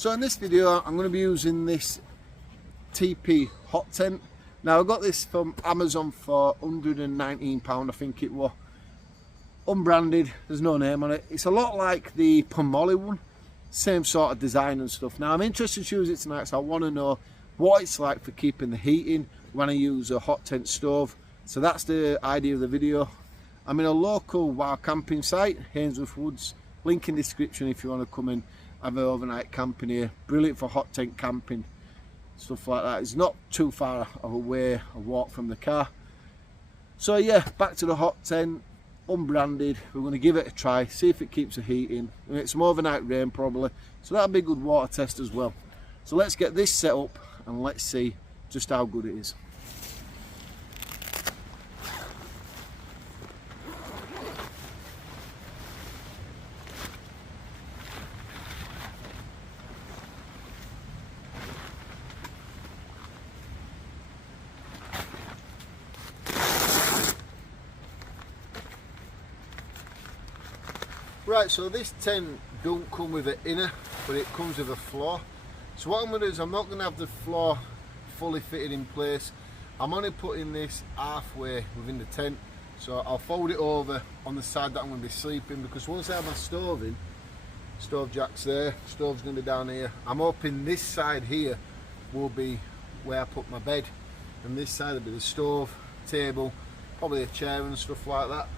So in this video I'm going to be using this TP hot tent. Now I got this from Amazon for £119 I think it was. Unbranded, there's no name on it. It's a lot like the Pomoli one, same sort of design and stuff. Now I'm interested to use it tonight, so I want to know what it's like for keeping the heat in when I use a hot tent stove. So that's the idea of the video. I'm in a local wild camping site, HAINWORTH Woods. Link in description if you want to come and have an overnight camping here. Brilliant for hot tent camping, stuff like that. It's not too far away a walk from the car. So yeah, back to the hot tent, unbranded. We're going to give it a try, see if it keeps the heat in. We get some overnight rain probably, so that'll be a good water test as well. So let's get this set up and let's see just how good it is. Right, so this tent don't come with an inner, but it comes with a floor. So what I'm going to do is I'm not going to have the floor fully fitted in place. I'm only putting this halfway within the tent. So I'll fold it over on the side that I'm going to be sleeping, because once I have my stove in, stove jack's there, stove's going to be down here. I'm hoping this side here will be where I put my bed, and this side will be the stove, table, probably a chair and stuff like that.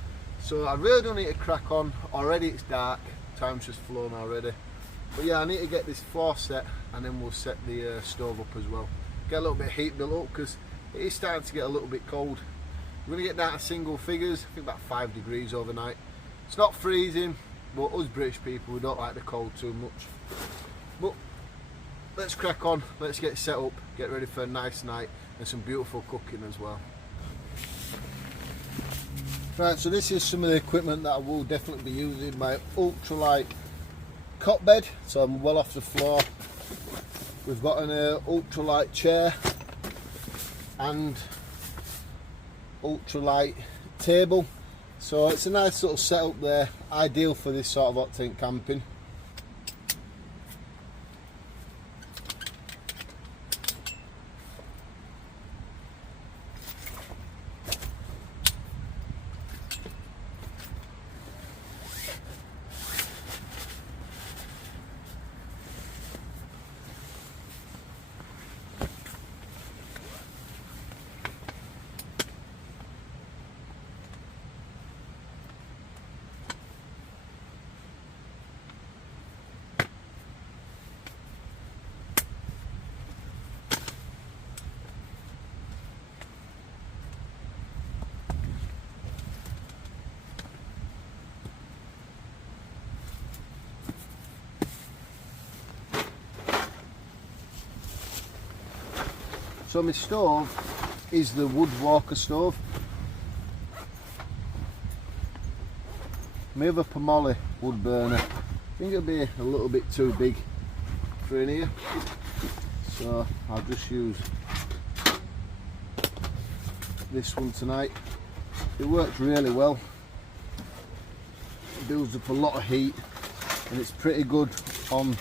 So I really don't need to crack on. Already it's dark, time's just flown already. But yeah, I need to get this floor set and then we'll set the stove up as well. Get a little bit of heat built up because it is starting to get a little bit cold. We're going to get down to single figures, I think about 5 degrees overnight. It's not freezing, but us British people, we don't like the cold too much. But let's crack on, let's get set up, get ready for a nice night and some beautiful cooking as well. Right, so this is some of the equipment that I will definitely be using. My ultralight cot bed, so I'm well off the floor. We've got an ultralight chair and ultralight table. So it's a nice little setup there, ideal for this sort of hot tent camping. So my stove is the wood walker stove. My other Pomoli wood burner, I think it'll be a little bit too big for in here, so I'll just use this one tonight. It works really well, it builds up a lot of heat and it's pretty good on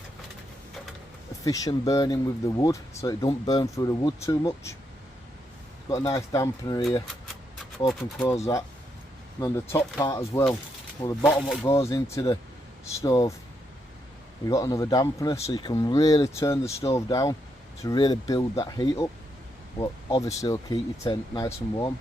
efficient burning with the wood, so it don't burn through the wood too much. Got a nice dampener here, open close that, and on the top part as well, or the bottom what goes into the stove, we've got another dampener, so you can really turn the stove down to really build that heat up, but obviously it'll keep your tent nice and warm.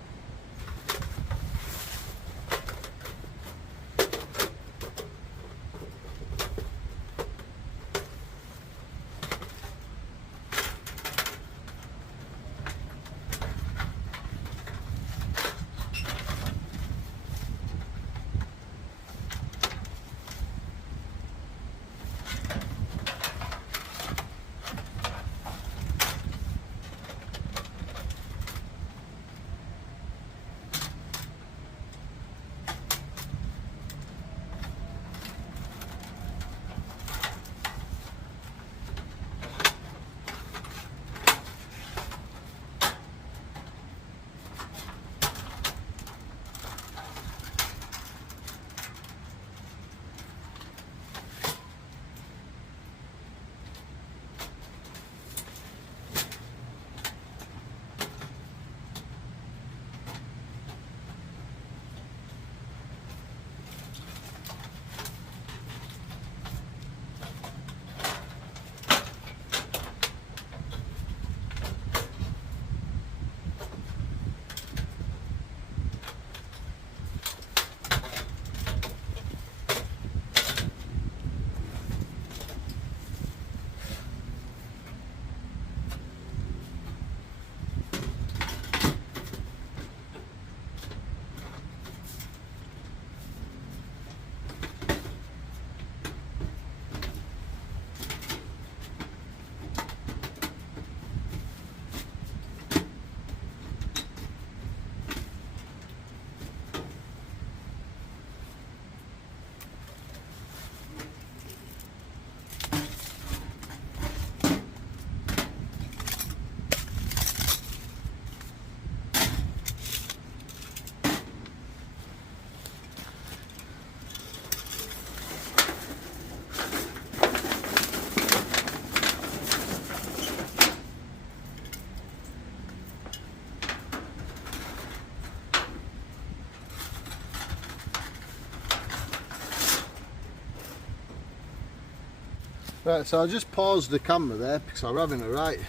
Right, so I just paused the camera there because I'm having a right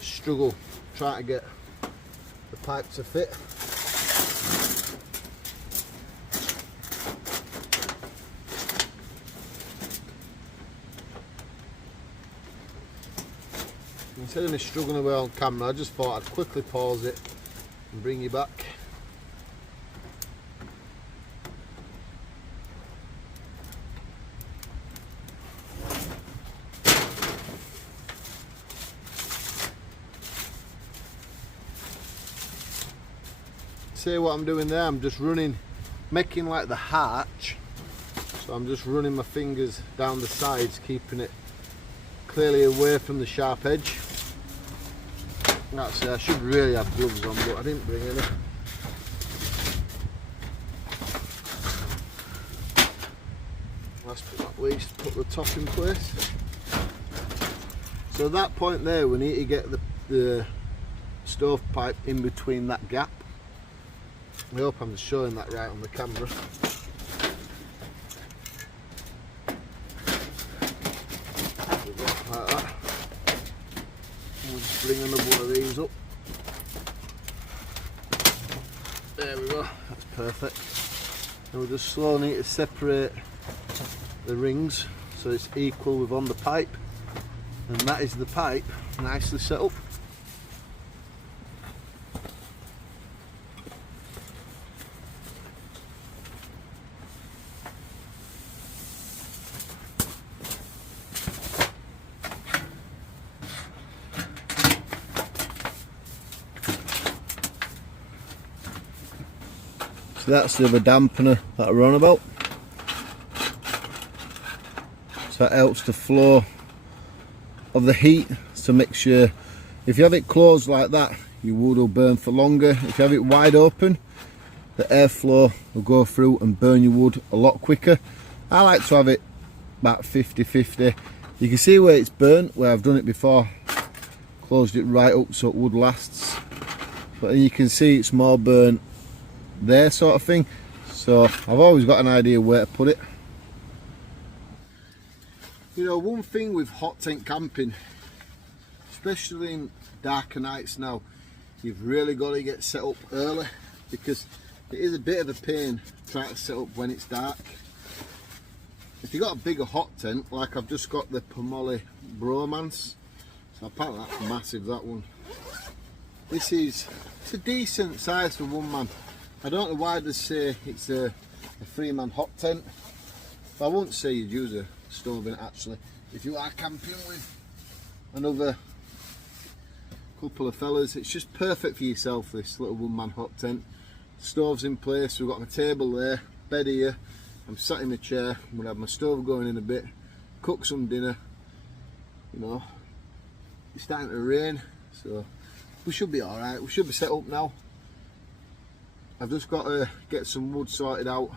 struggle trying to get the pipe to fit. Instead of me struggling away on camera, I just thought I'd quickly pause it and bring you back. See what I'm doing there? I'm just running, making like the arch. So I'm just running my fingers down the sides, keeping it clearly away from the sharp edge. That's it. I should really have gloves on, but I didn't bring any. Last but not least, put the top in place. So at that point there, we need to get the stovepipe in between that gap. I hope I'm showing that right on the camera. Like that. We'll just bring another one of these up. There we go, that's perfect. And we'll just slowly need to separate the rings so it's equal with on the pipe. And that is the pipe nicely set up. So that's the other dampener that we're on about. So that helps the flow of the heat to make sure if you have it closed like that, your wood will burn for longer. If you have it wide open, the airflow will go through and burn your wood a lot quicker. I like to have it about 50-50. You can see where it's burnt, where I've done it before, closed it right up so it wood lasts. But you can see it's more burnt there, sort of thing. So I've always got an idea where to put it. You know, one thing with hot tent camping, especially in darker nights now, you've really got to get set up early, because it is a bit of a pain trying to set up when it's dark. If you've got a bigger hot tent, like I've just got the Pomoli Bromance, so apparently that's massive, that one. It's a decent size for one man. I don't know why they say it's a 3-man hot tent. I won't say you'd use a stove in it actually. If you are camping with another couple of fellas, it's just perfect for yourself, this little 1-man hot tent. Stove's in place, we've got my table there, bed here, I'm sat in my chair, I'm gonna have my stove going in a bit, cook some dinner. You know, it's starting to rain, so we should be alright, we should be set up now. I've just got to get some wood sorted out,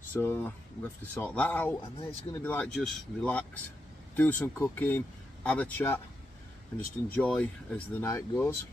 so we'll have to sort that out, and then it's going to be like just relax, do some cooking, have a chat and just enjoy as the night goes.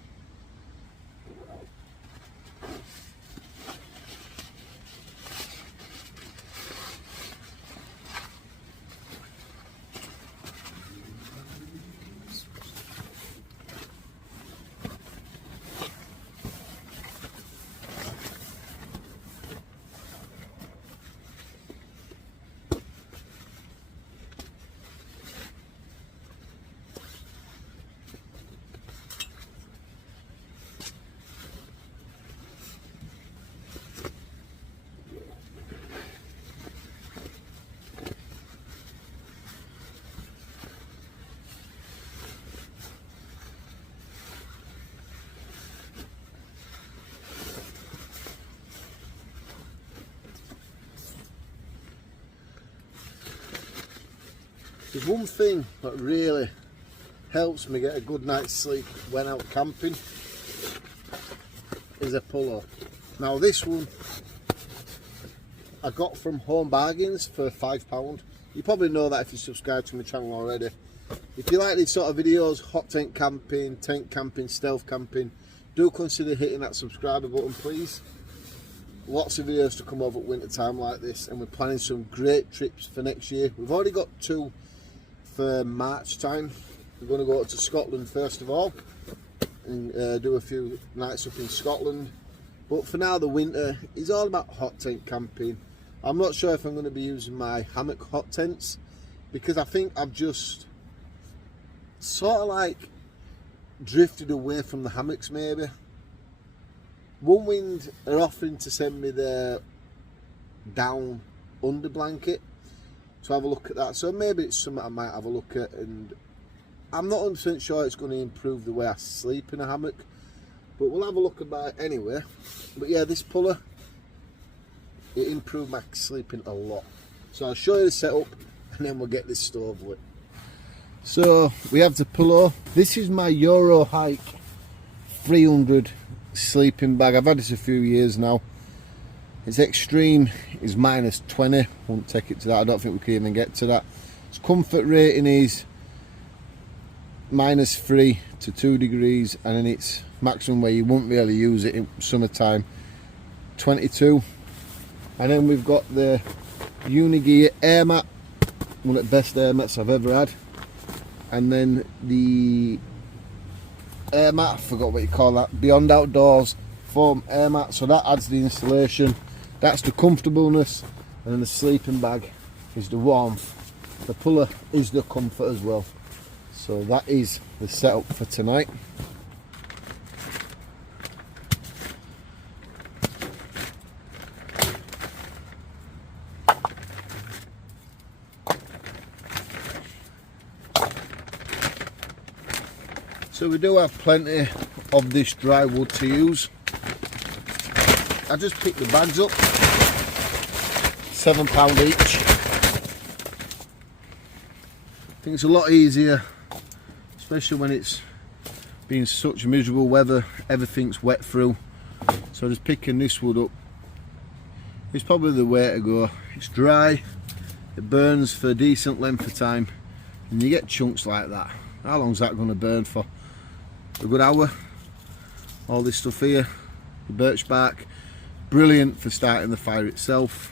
There's one thing that really helps me get a good night's sleep when out camping, is a pillow. Now this one I got from Home Bargains for £5. You probably know that if you subscribe to my channel already. If you like these sort of videos, hot tent camping, stealth camping, do consider hitting that subscriber button please. Lots of videos to come over at winter time like this, and we're planning some great trips for next year. We've already got 2 for March time. We're going to go up to Scotland first of all and do a few nights up in Scotland. But for now, the winter is all about hot tent camping. I'm not sure if I'm going to be using my hammock hot tents, because I think I've just sort of like drifted away from the hammocks maybe. One Wind are offering to send me their down under blanket to have a look at that, so maybe it's something I might have a look at, and I'm not 100% sure it's going to improve the way I sleep in a hammock, but we'll have a look about it anyway. But yeah, this puller, it improved my sleeping a lot. So I'll show you the setup and then we'll get this stove lit. So we have the pillow. This is my Euro Hike 300 sleeping bag. I've had this a few years now. It's extreme, it's -20. Won't take it to that. I don't think we can even get to that. Its comfort rating is -3 to 2 degrees, and then its maximum where you won't really use it in summertime, 22. And then we've got the Unigear air mat, one of the best air mats I've ever had. And then the air mat, I forgot what you call that, Beyond Outdoors foam air mat. So that adds the insulation, that's the comfortableness, and then the sleeping bag is the warmth. The puller is the comfort as well. So that is the setup for tonight. So we do have plenty of this dry wood to use. I just picked the bags up, £7 each. I think it's a lot easier, especially when it's been such miserable weather, everything's wet through. So just picking this wood up is probably the way to go. It's dry, it burns for a decent length of time, and you get chunks like that. How long's that going to burn for? A good hour. All this stuff here, the birch bark, brilliant for starting the fire itself.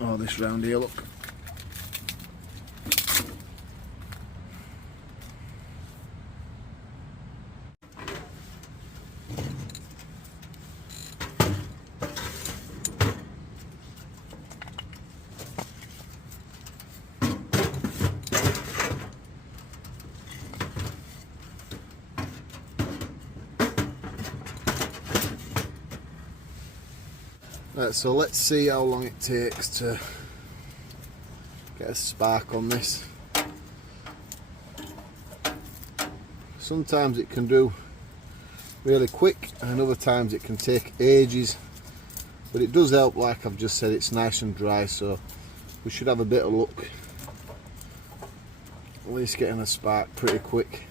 All this round here, look. Right, so let's see how long it takes to get a spark on this. Sometimes it can do really quick, and other times it can take ages, but it does help, like I've just said, it's nice and dry, so we should have a bit of luck, at least getting a spark pretty quick.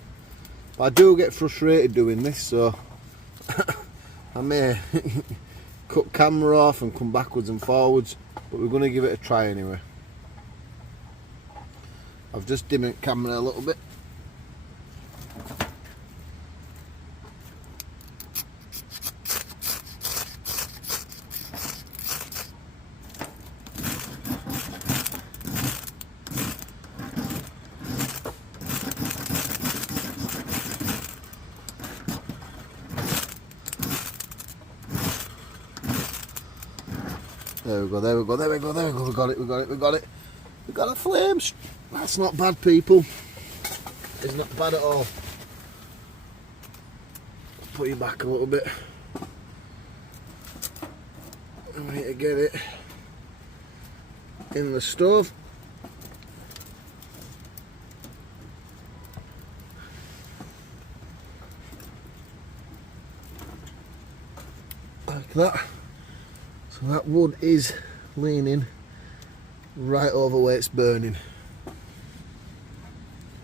But I do get frustrated doing this, so I may cut camera off and come backwards and forwards, but we're going to give it a try anyway. I've just dimmed the camera a little bit. There we go, there we go, there we go, there we go, we got it, we got it, we got it. We got the flames. That's not bad, people. It's not bad at all. Put you back a little bit. I need to get it in the stove. Like that. So that wood is leaning right over where it's burning.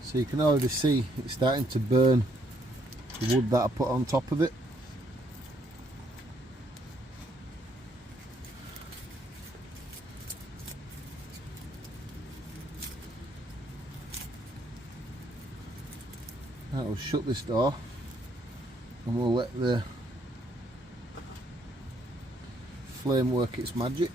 So you can already see it's starting to burn the wood that I put on top of it. Now we'll shut this door and we'll let the flame work its magic.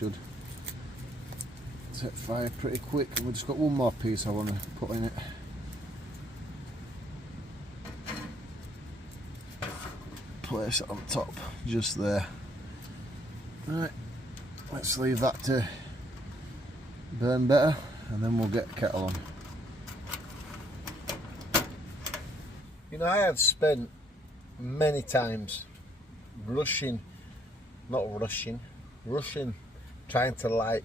should set fire pretty quick. And we've just got one more piece I want to put in it. Place it on top, just there. Right, let's leave that to burn better, and then we'll get the kettle on. You know, I have spent many times rushing, trying to light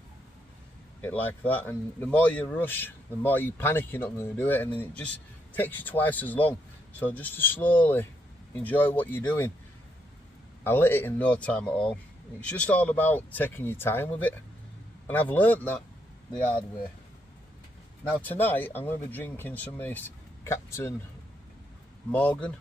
it like that, and the more you rush, the more you panic you're not going to do it, and then it just takes you twice as long. So just to slowly enjoy what you're doing. I lit it in no time at all. It's just all about taking your time with it, and I've learnt that the hard way. Now tonight I'm going to be drinking some of this Captain Morgan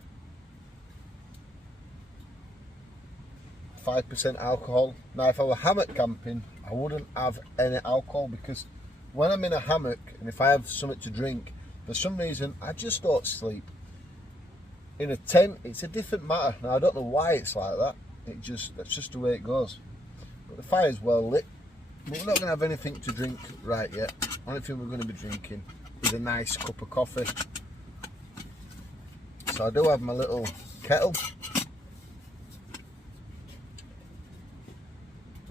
5% alcohol. Now if I were hammock camping, I wouldn't have any alcohol, because when I'm in a hammock and if I have something to drink, for some reason I just don't sleep. In a tent it's a different matter. Now I don't know why it's like that. That's just the way it goes. But the fire's well lit. But we're not going to have anything to drink right yet. The only thing we're going to be drinking is a nice cup of coffee. So I do have my little kettle.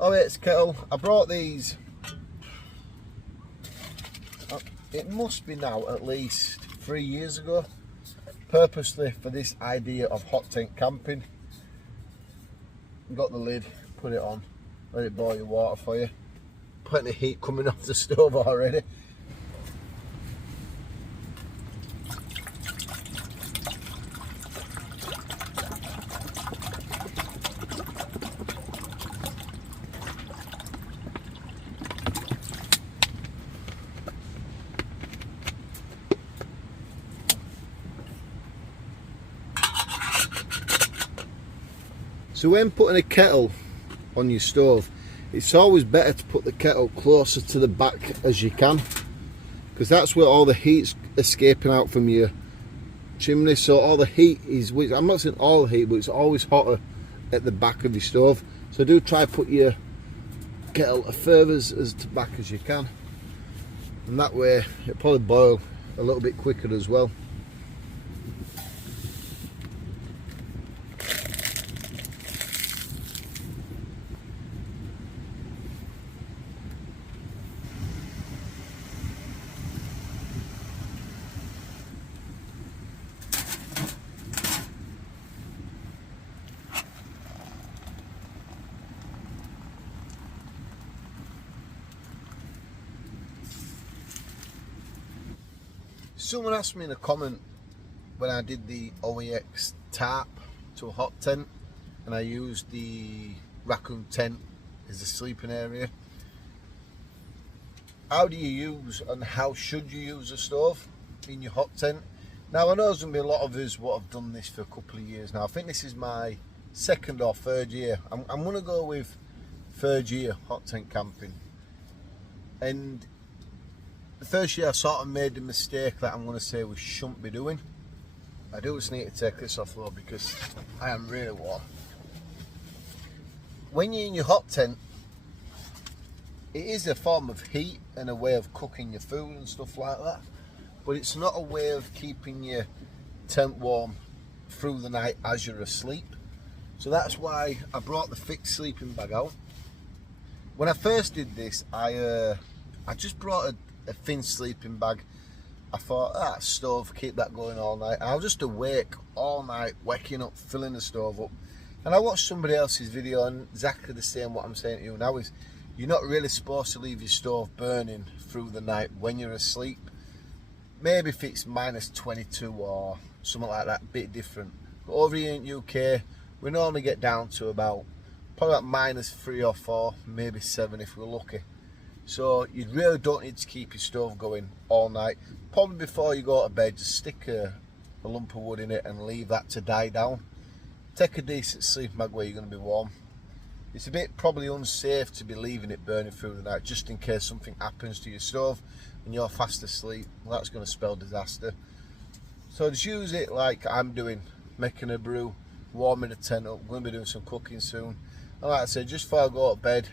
Oh, it's kettle. I brought these. It must be now at least 3 years ago, purposely for this idea of hot tent camping. Got the lid, put it on, let it boil your water for you. Plenty of heat coming off the stove already. So when putting a kettle on your stove, it's always better to put the kettle closer to the back as you can, because that's where all the heat's escaping out from your chimney. So all the heat is, I'm not saying all the heat, but it's always hotter at the back of your stove. So do try put your kettle as further as to back as you can, and that way it'll probably boil a little bit quicker as well. Someone asked me in a comment when I did the OEX tarp to a hot tent and I used the raccoon tent as a sleeping area, how do you use and how should you use a stove in your hot tent? Now I know there's going to be a lot of us what have done this for a couple of years now. I think this is my second or third year. I'm going to go with third year hot tent camping. And the first year I sort of made the mistake that I'm going to say we shouldn't be doing. I do just need to take this off though, because I am really warm. When you're in your hot tent, it is a form of heat and a way of cooking your food and stuff like that, but it's not a way of keeping your tent warm through the night as you're asleep. So that's why I brought the fixed sleeping bag out. When I first did this, I just brought a thin sleeping bag. I thought, stove, keep that going all night. And I was just awake all night, waking up, filling the stove up. And I watched somebody else's video, and exactly the same what I'm saying to you now is, you're not really supposed to leave your stove burning through the night when you're asleep. Maybe if it's minus 22 or something like that, a bit different. But over here in UK, we normally get down to probably about minus 3 or 4, maybe 7 if we're lucky. So you really don't need to keep your stove going all night. Probably before you go to bed, just stick a lump of wood in it and leave that to die down. Take a decent sleeping bag where you're going to be warm. It's a bit probably unsafe to be leaving it burning through the night, just in case something happens to your stove and you're fast asleep. Well, that's going to spell disaster. So just use it like I'm doing, making a brew, warming the tent up. I'm going to be doing some cooking soon. And like I said, just before I go to bed,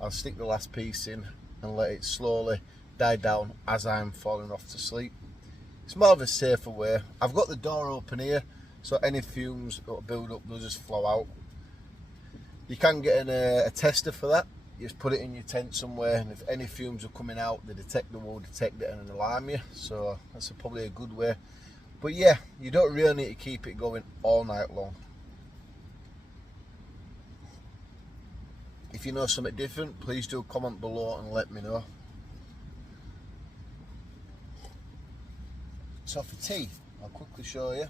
I'll stick the last piece in and let it slowly die down as I'm falling off to sleep. It's more of a safer way. I've got the door open here, so any fumes that build up, they'll just flow out. You can get a tester for that. You just put it in your tent somewhere, and if any fumes are coming out, the detector will detect it and alarm you. So that's probably a good way. But yeah, you don't really need to keep it going all night long. If you know something different, please do comment below and let me know. So for tea, I'll quickly show you.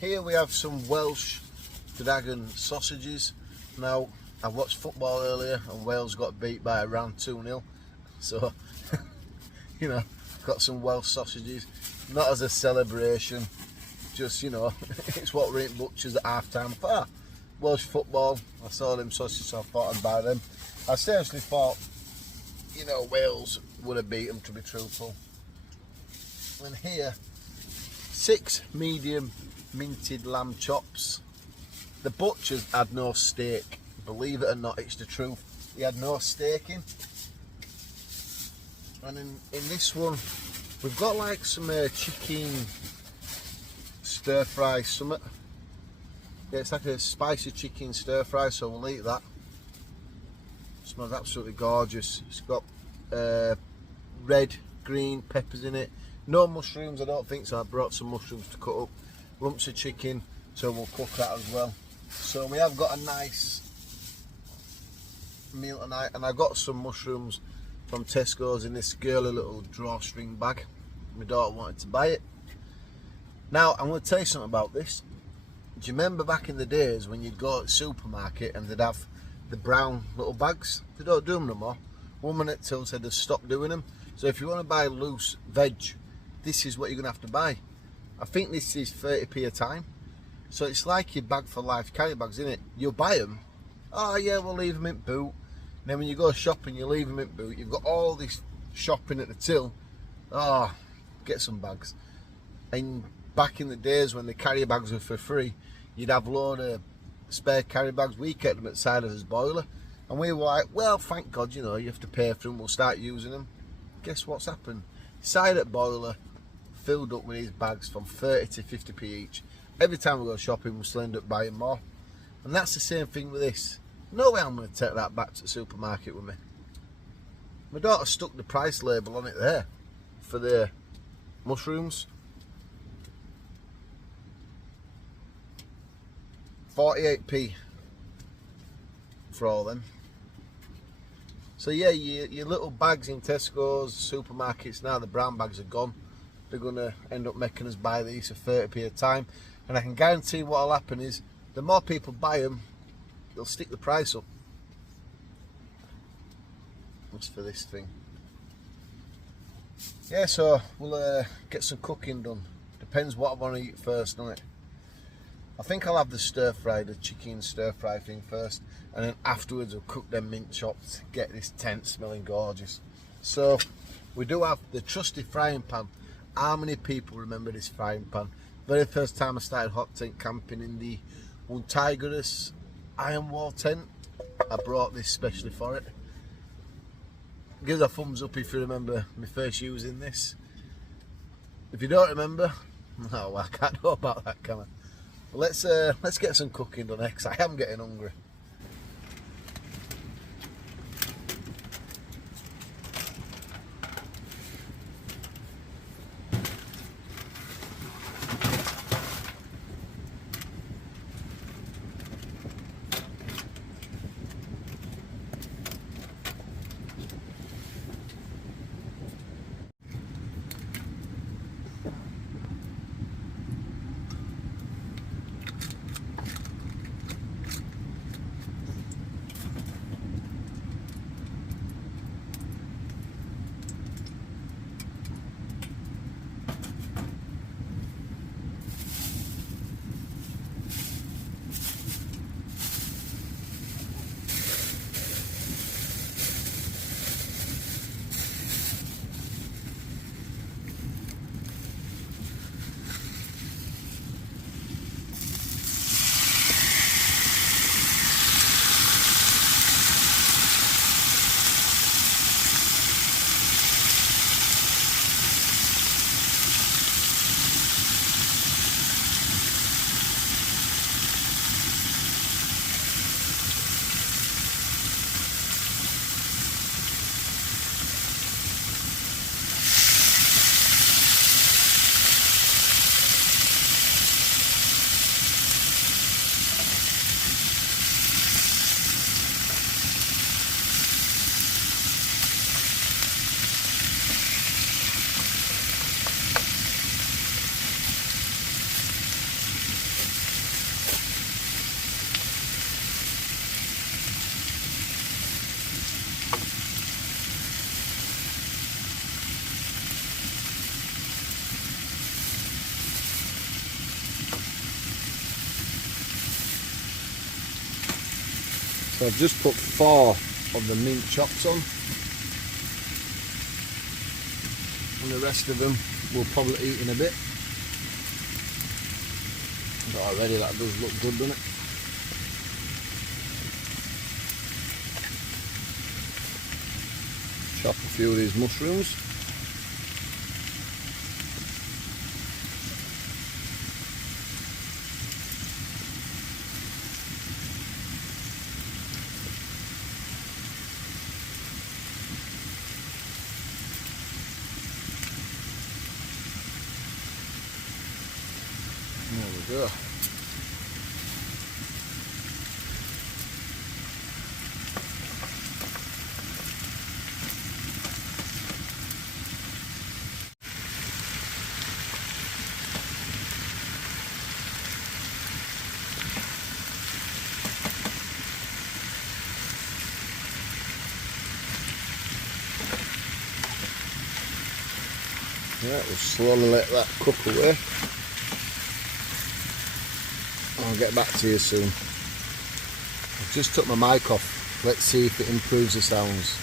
Here we have some Welsh dragon sausages. Now, I watched football earlier and Wales got beat by around 2-0. So, you know, got some Welsh sausages. Not as a celebration, just, you know, it's what we're in butchers at half time. Ah, Welsh football, I saw them sausages, so I thought I'd buy them. I seriously thought, you know, Wales would have beat them, to be truthful. And here, 6 medium minted lamb chops. The butchers had no steak. Believe it or not, it's the truth. He had no steak in. And in this one, we've got like some chicken stir fry summit. Yeah, it's like a spicy chicken stir fry, so we'll eat that. It smells absolutely gorgeous. It's got red, green peppers in it. No mushrooms, I don't think so. I brought some mushrooms to cut up. Lumps of chicken, so we'll cook that as well. So we have got a nice meal tonight, and I got some mushrooms from Tesco's in this girly little drawstring bag. My daughter wanted to buy it. Now, I'm going to tell you something about this. Do you remember back in the days when you'd go to the supermarket and they'd have the brown little bags? They don't do them no more. Woman at till said they've stopped doing them. So if you want to buy loose veg, this is what you're going to have to buy. I think this is 30p a time. So it's like your bag for life carry bags, isn't it? You'll buy them. Oh yeah, we'll leave them in boot. And then when you go shopping, you leave them in boot. You've got all this shopping at the till. Oh, get some bags. And back in the days when the carrier bags were for free, you'd have a load of spare carrier bags. We kept them at the side of his boiler. And we were like, well, thank God, you know, you have to pay for them. We'll start using them. Guess what's happened? Side at boiler, filled up with these bags from 30 to 50p each. Every time we go shopping, we still end up buying more. And that's the same thing with this. No way I'm going to take that back to the supermarket with me. My daughter stuck the price label on it there for the mushrooms. 48p for all them. So yeah, your little bags in Tesco's, supermarkets, now the brown bags are gone. They're going to end up making us buy these for 30p a time. And I can guarantee what will happen is, the more people buy them, they'll stick the price up. What's for this thing? Yeah, so we'll get some cooking done. Depends what I want to eat first, doesn't it? I think I'll have the stir fry, the chicken stir fry thing first, and then afterwards I'll cook them mint chops, get this tent smelling gorgeous. So we do have the trusty frying pan. How many people remember this frying pan? Very first time I started hot tent camping in the Woodsman HAINWORTH tent, I brought this specially for it. Give us a thumbs up if you remember me first using this. If you don't remember, no, I can't know about that, can I? But let's get some cooking done, because I am getting hungry. So I've just put 4 of the mint chops on, and the rest of them we'll probably eat in a bit. But already that does look good, doesn't it? Chop a few of these mushrooms. There we go. Yeah, we'll slowly let that cook away. I'll get back to you soon. I've just took my mic off. Let's see if it improves the sounds.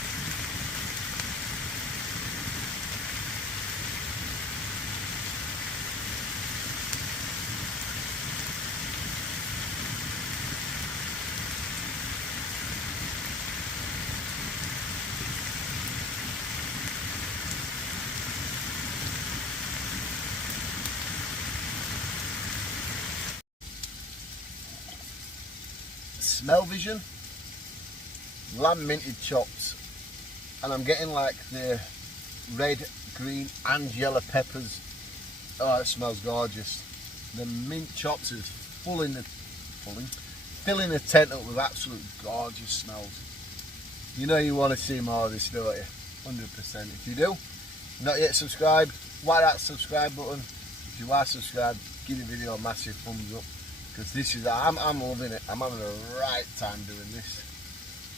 Smell vision, lamb minted chops, and I'm getting like the red, green and yellow peppers. Oh, it smells gorgeous. The mint chops is filling the tent up with absolute gorgeous smells. You know you want to see more of this, don't you? 100%. If you do, not yet subscribed, whack that subscribe button. If you are subscribed, give the video a massive thumbs up. Because this is, I'm loving it. I'm having a right time doing this.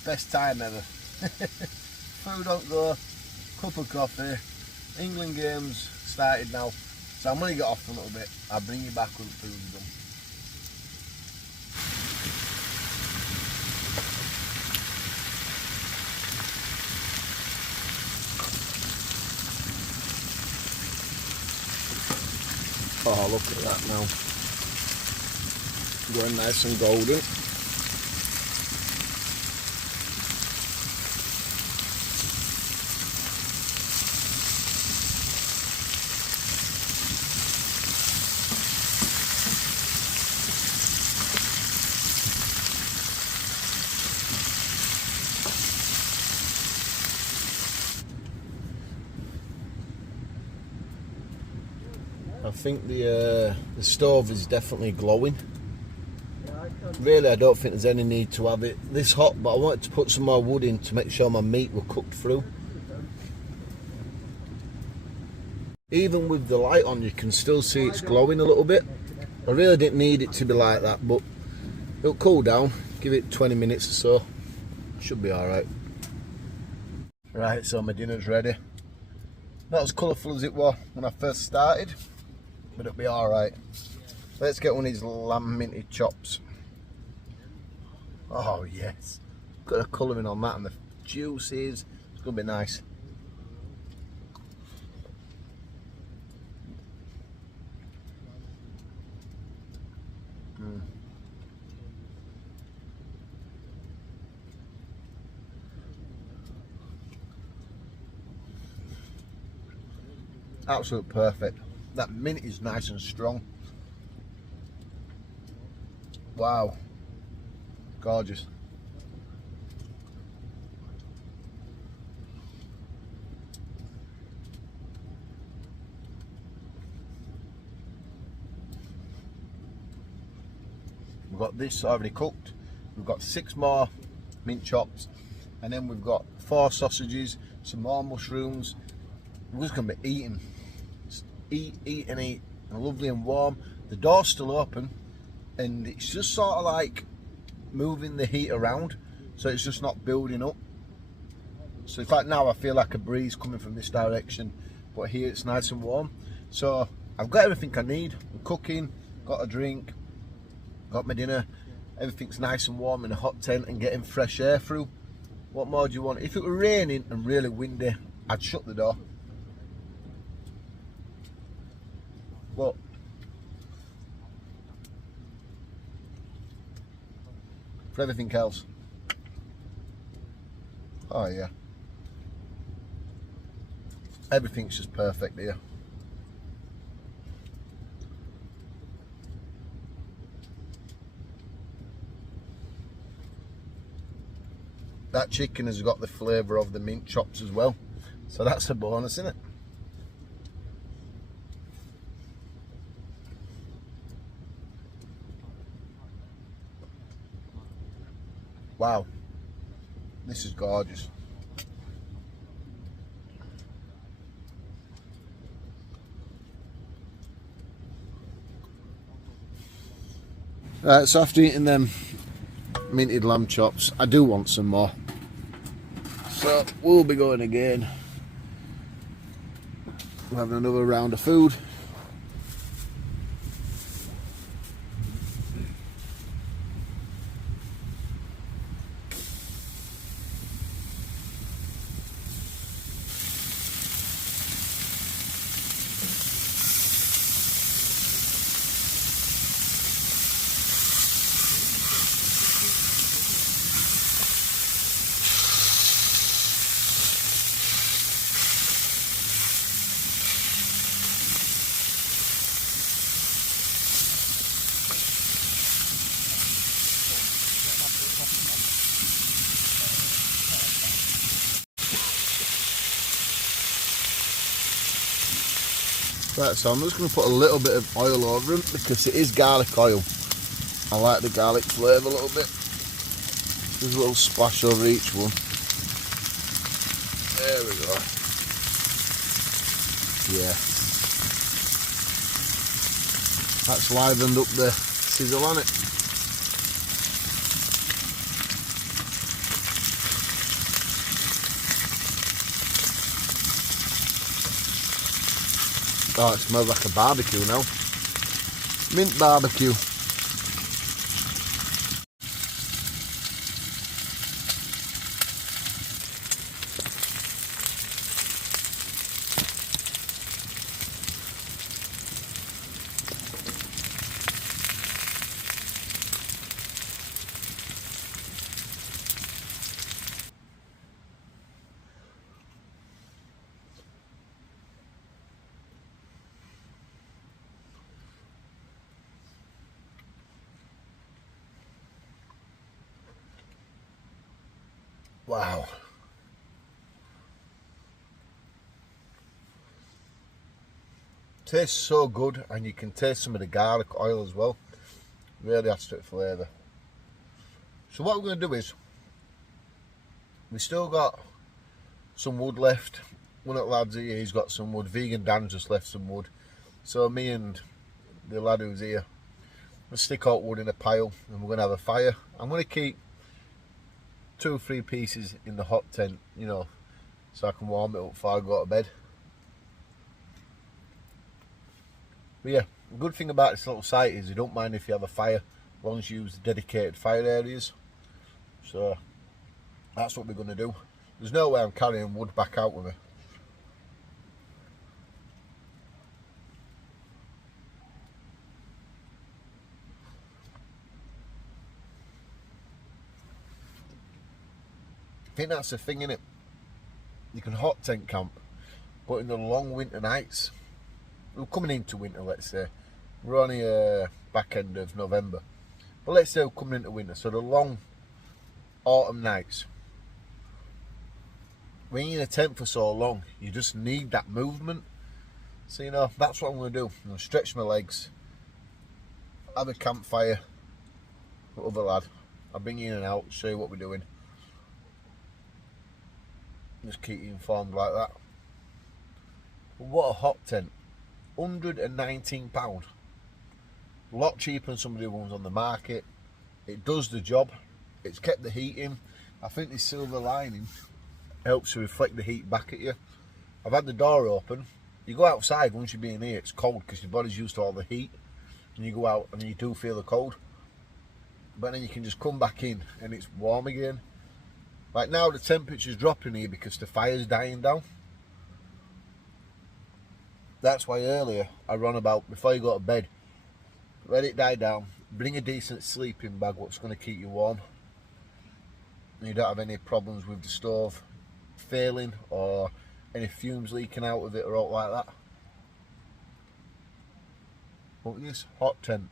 Best time ever. Food on go, cup of coffee. England games started now. So I'm going to get off a little bit. I'll bring you back when the food's done. Oh, look at that now. Going nice and golden. I think the stove is definitely glowing. Really, I don't think there's any need to have it this hot, but I wanted to put some more wood in to make sure my meat were cooked through. Even with the light on, you can still see it's glowing a little bit. I really didn't need it to be like that, but it'll cool down. Give it 20 minutes or so. Should be alright. Right, so my dinner's ready. Not as colourful as it was when I first started, but it'll be alright. Let's get one of these lamb minted chops. Oh yes, got a colouring on that and the juices. It's gonna be nice. Absolute perfect. That mint is nice and strong. Wow, gorgeous. We've got this already cooked. We've got 6 more mint chops, and then we've got 4 sausages, some more mushrooms. We're just gonna be eating. Just eat and eat, and lovely and warm. The door's still open, and it's just sort of like moving the heat around, so it's just not building up. So it's like now I feel like a breeze coming from this direction, but here it's nice and warm. So I've got everything I need. I'm cooking, got a drink, got my dinner. everything's nice and warm in a hot tent and getting fresh air through. What more do you want? If it were raining and really windy, I'd shut the door. But for everything else, oh yeah, everything's just perfect here. That chicken has got the flavour of the mint chops as well, so that's a bonus, isn't it? Wow, this is gorgeous. Right, so after eating them minted lamb chops, I do want some more. So we'll be going again. We're having another round of food. Right, so I'm just going to put a little bit of oil over them because it is garlic oil. I like the garlic flavour a little bit. There's a little splash over each one. There we go. Yeah. That's livened up the sizzle on it. Oh, it smells like a barbecue now. Mint barbecue. Wow. Tastes so good, and you can taste some of the garlic oil as well. Really adds to it flavour. So what we're going to do is, we still got some wood left. One of the lads here, he's got some wood. Vegan Dan just left some wood. So me and the lad who's here, we'll stick out wood in a pile and we're going to have a fire. I'm going to keep 2 or 3 pieces in the hot tent, you know, so I can warm it up before I go to bed. But yeah, the good thing about this little site is you don't mind if you have a fire, as long as you use the dedicated fire areas. So that's what we're going to do. There's no way I'm carrying wood back out with me. I think that's the thing, innit? You can hot tent camp, but in the long winter nights, we're coming into winter, let's say. We're only back end of November. But let's say we're coming into winter, so the long autumn nights, when you're in a tent for so long, you just need that movement. So, you know, that's what I'm going to do. I'm going to stretch my legs, have a campfire with other lad. I'll bring you in and out, show you what we're doing. Just keep you informed like that. But what a hot tent. £119. A lot cheaper than some of the ones on the market. It does the job. It's kept the heat in. I think this silver lining helps to reflect the heat back at you. I've had the door open. You go outside, once you're being here, it's cold because your body's used to all the heat. And you go out and you do feel the cold. but then you can just come back in and it's warm again. Like now the temperature's dropping here because the fire's dying down. That's why earlier I run about, before you go to bed, let it die down, bring a decent sleeping bag what's going to keep you warm. And you don't have any problems with the stove failing or any fumes leaking out of it or all like that. But this hot tent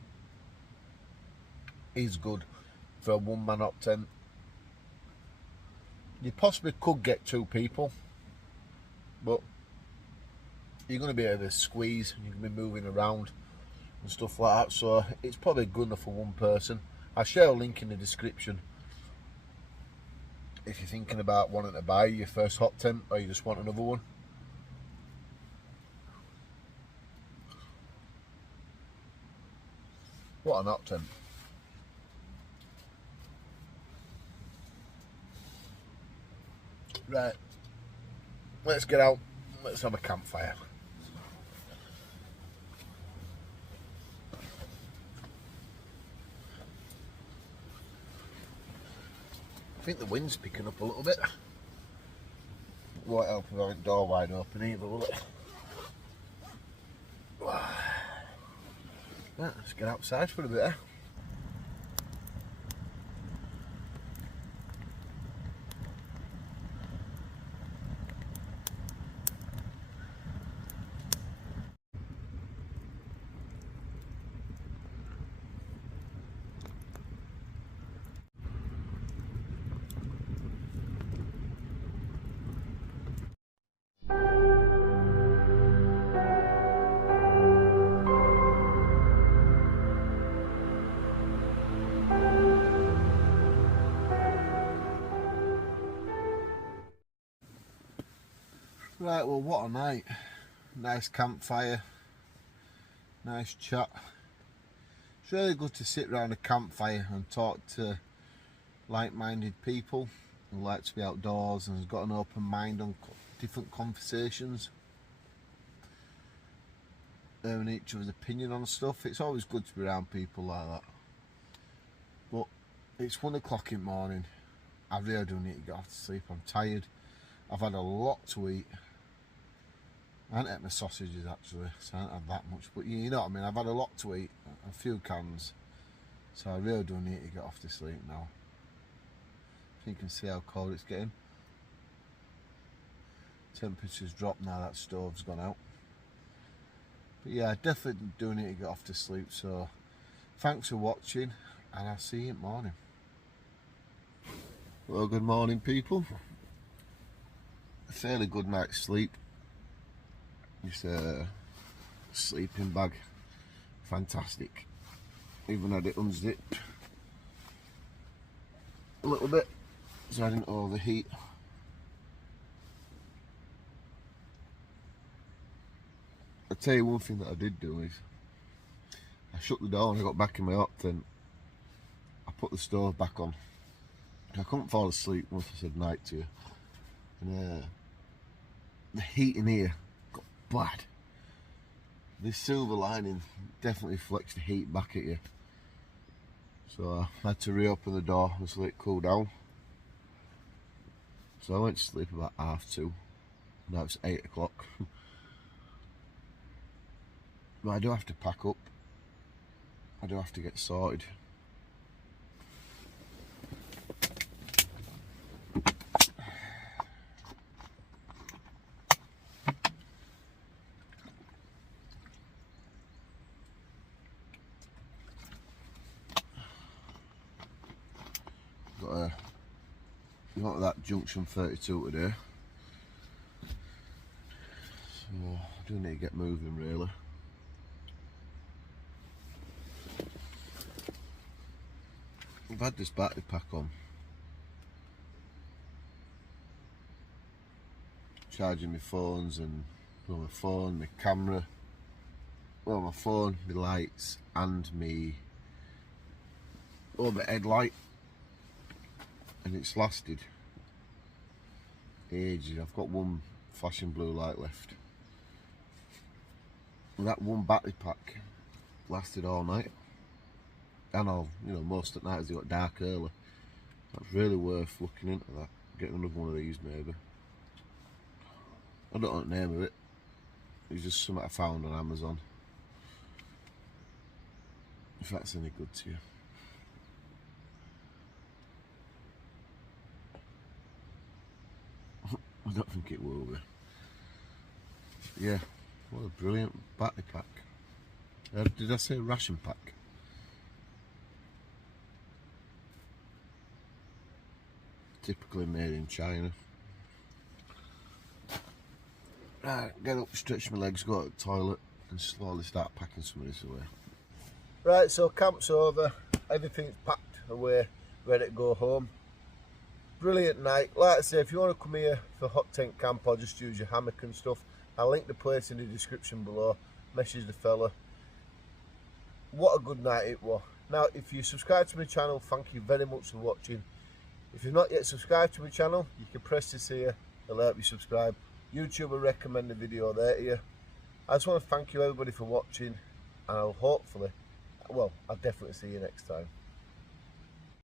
is good for a one-man hot tent. You possibly could get 2 people, but you're going to be able to squeeze and you're going to be moving around and stuff like that, so it's probably good enough for one person. I'll share a link in the description if you're thinking about wanting to buy your first hot tent or you just want another one. What an hot tent. Right, let's get out, let's have a campfire. I think the wind's picking up a little bit. Won't help if I have the door wide open either, will it? Right, let's get outside for a bit, eh? Right, well, what a night. Nice campfire, nice chat. It's really good to sit around a campfire and talk to like-minded people who like to be outdoors and has got an open mind on different conversations, hearing each other's opinion on stuff. It's always good to be around people like that. But it's 1 o'clock in the morning. I really do need to get off to sleep. I'm tired. I've had a lot to eat. I haven't ate my sausages actually, so I haven't had that much, but you know what I mean, I've had a lot to eat, a few cans, so I really do need to get off to sleep now. So you can see how cold it's getting. Temperature's dropped now that stove's gone out. But yeah, I definitely do need to get off to sleep, so thanks for watching and I'll see you in the morning. Well, good morning people. A fairly good night's sleep. This sleeping bag, fantastic. Even had it unzipped a little bit so I didn't overheat. I'll tell you one thing that I did do is I shut the door and I got back in my hot tent. I put the stove back on. I couldn't fall asleep once I said night to you, and the heat in here got bad. This silver lining definitely flecks the heat back at you, so I had to reopen the door and let it cool down. So I went to sleep about 2:30. Now it's 8 o'clock. But I do have to pack up. I do have to get sorted. Got that junction 32 today, so I do need to get moving really. I've had this battery pack on, charging my phones and my phone, my camera, well my phone, my lights and my headlight. And it's lasted ages. I've got one flashing blue light left. And that one battery pack lasted all night. I know, you know, most at night they got dark early. That's really worth looking into that. Getting another one of these maybe. I don't know the name of it. It's just something I found on Amazon. If that's any good to you. I don't think it will be. Yeah, what a brilliant battery pack. Did I say ration pack? Typically made in China. Right, get up, stretch my legs, go to the toilet and slowly start packing some of this away. Right, so camp's over, everything's packed away, ready to go home. Brilliant night. Like I say, if you want to come here for hot tent camp or just use your hammock and stuff, I'll link the place in the description below. Message the fella. What a good night it was. Now, if you subscribe to my channel, thank you very much for watching. If you've not yet subscribed to my channel, you can press this here, it'll help you subscribe. YouTube will recommend the video there to you. I just want to thank you everybody for watching, and I'll hopefully, well, I'll definitely see you next time.